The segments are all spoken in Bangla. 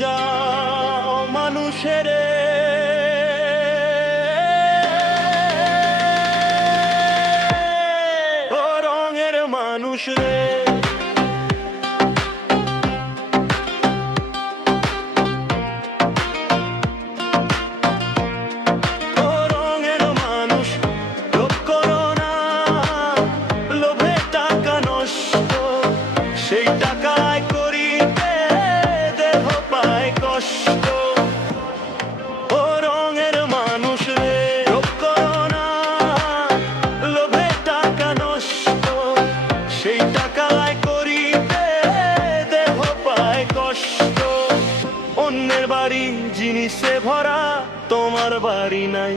যাও মানুষের ও রঙের মানুষ রে। সেই টাকায় করিতে দেহ পায় কষ্ট। ও রঙের মানুষ রে, লোভ করো না, লোভে টাকা নষ্ট। সেই টাকায় করিতে দেহ পায় কষ্ট। অন্যের বাড়ি জিনিসে ভরা, তোমার বাড়ি নাই।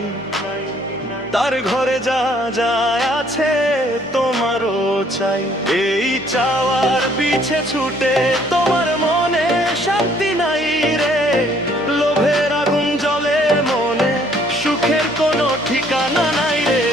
তার ঘরে যা যায় আছে তোমারও চাই। এই চাওয়ার পিছে ছুটে তোমার মনে শান্তি নাই রে। লোভের আগুন জ্বলে মনে, সুখের কোনো ঠিকানা নাই রে।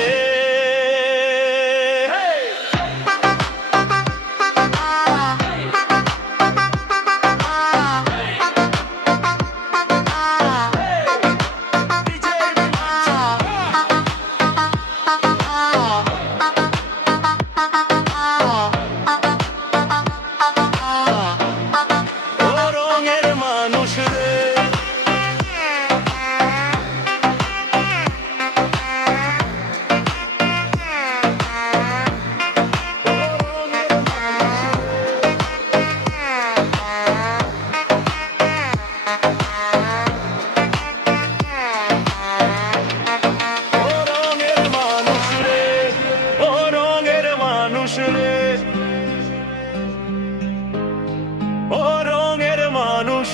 ও রঙের মানুষ,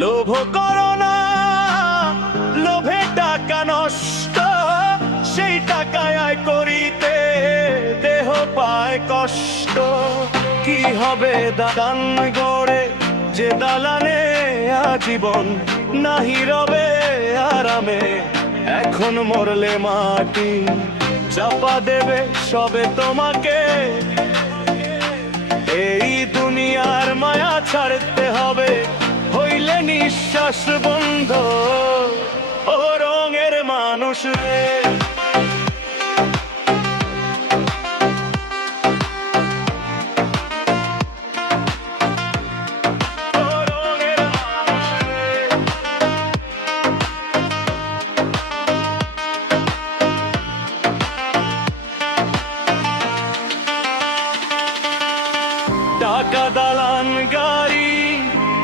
লোভ করো না, লোভে টাকা নষ্ট। সেই টাকায় আয় করিতে দেহ পায় কষ্ট। কি হবে দালান গড়ে, যে দালানে আজীবন নাহি রবে আরামে। এখন মরলে মাটি চাপা দেবে সবে তোমাকে। এই দুনিয়ার মায়া ছাড়তে হবে, হইলে নিঃশ্বাস বন্ধ। ও রঙের মানুষ রে, টাকা দালান গাড়ি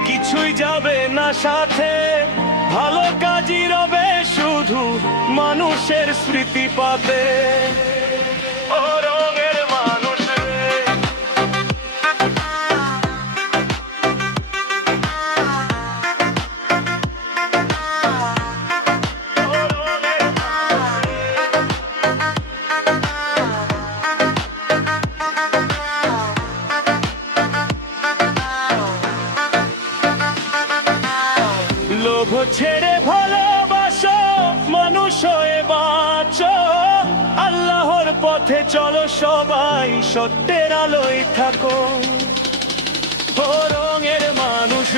কিছুই যাবে না সাথে। ভালো কাজই রবে শুধু মানুষের স্মৃতি পাতে। ও রঙের মানুষ রে, লোভ ছেড়ে ভালোবাসো, মানুষ হয়ে বাঁচো। আল্লাহর পথে চলো সবাই, সত্যের আলোয় থাকো। ও রঙের মানুষ